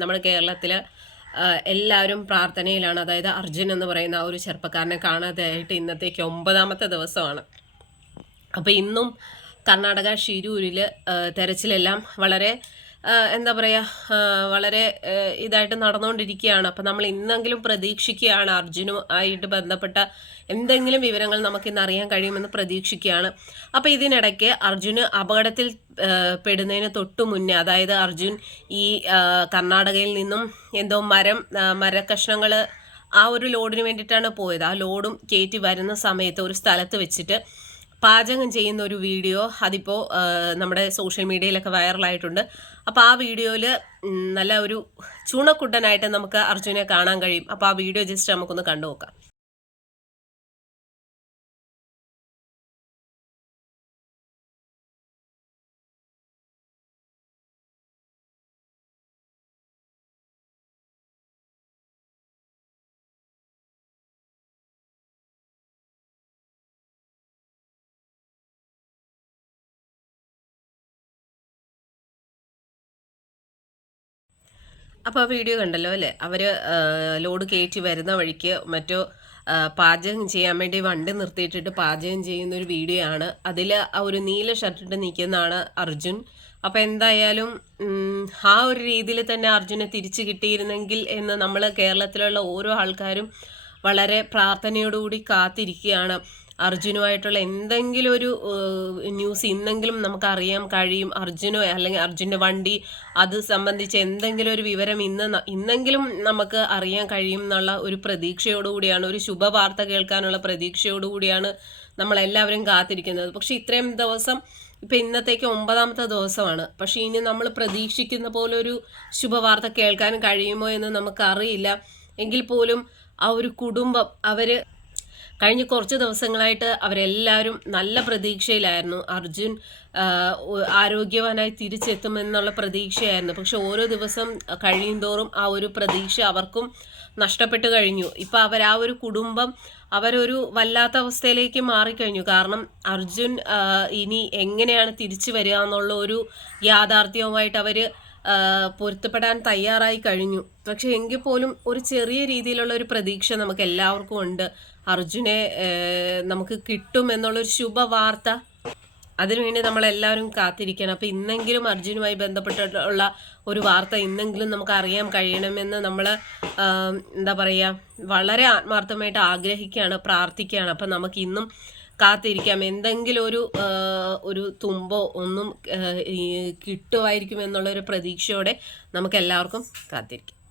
നമ്മുടെ കേരളത്തിൽ എല്ലാവരും പ്രാർത്ഥനയിലാണ്. അതായത് അർജുൻ എന്ന് പറയുന്ന ആ ഒരു ചെറുപ്പക്കാരനെ കാണാതായിട്ട് ഇന്നത്തേക്ക് ഒമ്പതാമത്തെ ദിവസമാണ്. അപ്പോൾ ഇന്നും കർണാടക ഷിരൂരിൽ തെരച്ചിലെല്ലാം വളരെ എന്താ പറയാ വളരെ ഇതായിട്ട് നടന്നുകൊണ്ടിരിക്കുകയാണ് അപ്പം നമ്മൾ ഇന്നെങ്കിലും പ്രതീക്ഷിക്കുകയാണ് അർജുനും ആയിട്ട് ബന്ധപ്പെട്ട എന്തെങ്കിലും വിവരങ്ങൾ നമുക്ക് ഇന്ന് അറിയാൻ കഴിയുമെന്ന് പ്രതീക്ഷിക്കുകയാണ്. അപ്പോൾ ഇതിനിടയ്ക്ക് അർജുന് അപകടത്തിൽ പെടുന്നതിന് തൊട്ടു മുന്നേ അതായത് അർജുൻ ഈ കർണാടകയിൽ നിന്നും എന്തോ മരം മരക്കഷ്ണങ്ങൾ ആ ഒരു ലോഡിന് വേണ്ടിയിട്ടാണ് പോയത്. ആ ലോഡും കയറ്റി വരുന്ന സമയത്ത് ഒരു സ്ഥലത്ത് വെച്ചിട്ട് പാചകം ചെയ്യുന്ന ഒരു വീഡിയോ അതിപ്പോൾ നമ്മുടെ സോഷ്യൽ മീഡിയയിലൊക്കെ വൈറലായിട്ടുണ്ട് അപ്പോൾ ആ വീഡിയോയിൽ നല്ല ഒരു ചൂണക്കുട്ടനായിട്ട് നമുക്ക് അർജുനെ കാണാൻ കഴിയും. അപ്പോൾ ആ വീഡിയോ ജസ്റ്റ് നമുക്കൊന്ന് കണ്ടു നോക്കാം അപ്പോൾ ആ വീഡിയോ കണ്ടല്ലോ അല്ലേ? അവർ ലോഡ് കയറ്റി വരുന്ന വഴിക്ക് മറ്റോ പാചകം ചെയ്യാൻ വേണ്ടി വണ്ടി നിർത്തിയിട്ടിട്ട് പാചകം ചെയ്യുന്ന ഒരു വീഡിയോ ആണ്. അതിൽ ആ ഒരു നീല ഷർട്ടിട്ട് നിൽക്കുന്നതാണ് അർജുൻ. അപ്പോൾ എന്തായാലും ആ ഒരു രീതിയിൽ തന്നെ അർജുനെ തിരിച്ചു കിട്ടിയിരുന്നെങ്കിൽ എന്ന് നമ്മൾ കേരളത്തിലുള്ള ഓരോ ആൾക്കാരും വളരെ പ്രാർത്ഥനയോടുകൂടി കാത്തിരിക്കുകയാണ്. അർജുനുമായിട്ടുള്ള എന്തെങ്കിലും ഒരു ന്യൂസ് ഇന്നെങ്കിലും നമുക്ക് അറിയാൻ കഴിയും. അർജുനോ അല്ലെങ്കിൽ അർജുന്റെ വണ്ടി അത് സംബന്ധിച്ച് എന്തെങ്കിലും ഒരു വിവരം ഇന്ന് ഇന്നെങ്കിലും നമുക്ക് അറിയാൻ കഴിയും എന്നുള്ള ഒരു പ്രതീക്ഷയോടുകൂടിയാണ് ഒരു ശുഭവാർത്ത കേൾക്കാനുള്ള പ്രതീക്ഷയോടുകൂടിയാണ് നമ്മളെല്ലാവരും കാത്തിരിക്കുന്നത്. പക്ഷെ ഇത്രയും ദിവസം ഇപ്പം ഇന്നത്തേക്ക് ഒമ്പതാമത്തെ ദിവസമാണ്. പക്ഷേ ഇനി നമ്മൾ പ്രതീക്ഷിക്കുന്ന പോലെ ഒരു ശുഭവാർത്ത കേൾക്കാൻ കഴിയുമോ എന്ന് നമുക്കറിയില്ല. എങ്കിൽ പോലും ആ ഒരു കുടുംബം അവർ കഴിഞ്ഞ കുറച്ച് ദിവസങ്ങളായിട്ട് അവരെല്ലാവരും നല്ല പ്രതീക്ഷയിലായിരുന്നു. അർജുൻ ആരോഗ്യവാനായി തിരിച്ചെത്തുമെന്നുള്ള പ്രതീക്ഷയായിരുന്നു. പക്ഷെ ഓരോ ദിവസം കഴിയുന്തോറും ആ ഒരു പ്രതീക്ഷ അവർക്കും നഷ്ടപ്പെട്ടു കഴിഞ്ഞു. ഇപ്പം അവർ ആ ഒരു കുടുംബം അവരൊരു വല്ലാത്ത അവസ്ഥയിലേക്ക് മാറിക്കഴിഞ്ഞു. കാരണം അർജുൻ ഇനി എങ്ങനെയാണ് തിരിച്ചു വരിക എന്നുള്ള ഒരു യാഥാർത്ഥ്യവുമായിട്ട് അവർ പൊരുത്തപ്പെടാൻ തയ്യാറായി കഴിഞ്ഞു. പക്ഷെ എങ്കിൽ പോലും ഒരു ചെറിയ രീതിയിലുള്ള ഒരു പ്രതീക്ഷ നമുക്ക് എല്ലാവർക്കും ഉണ്ട്. അർജുനെ നമുക്ക് കിട്ടും എന്നുള്ളൊരു ശുഭവാർത്ത അതിനുവേണ്ടി നമ്മളെല്ലാവരും കാത്തിരിക്കണം. അപ്പോൾ ഇന്നെങ്കിലും അർജുനുമായി ബന്ധപ്പെട്ടുള്ള ഒരു വാർത്ത ഇന്നെങ്കിലും നമുക്ക് അറിയാൻ കഴിയണമെന്ന് നമ്മൾ എന്താ പറയുക വളരെ ആത്മാർത്ഥമായിട്ട് ആഗ്രഹിക്കുകയാണ് പ്രാർത്ഥിക്കുകയാണ്. അപ്പം നമുക്ക് ഇന്നും കാത്തിരിക്കാം. എന്തെങ്കിലും ഒരു ഒരു തുമ്പോ ഒന്നും കിട്ടുമായിരിക്കും എന്നുള്ളൊരു പ്രതീക്ഷയോടെ നമുക്ക് എല്ലാവർക്കും കാത്തിരിക്കാം.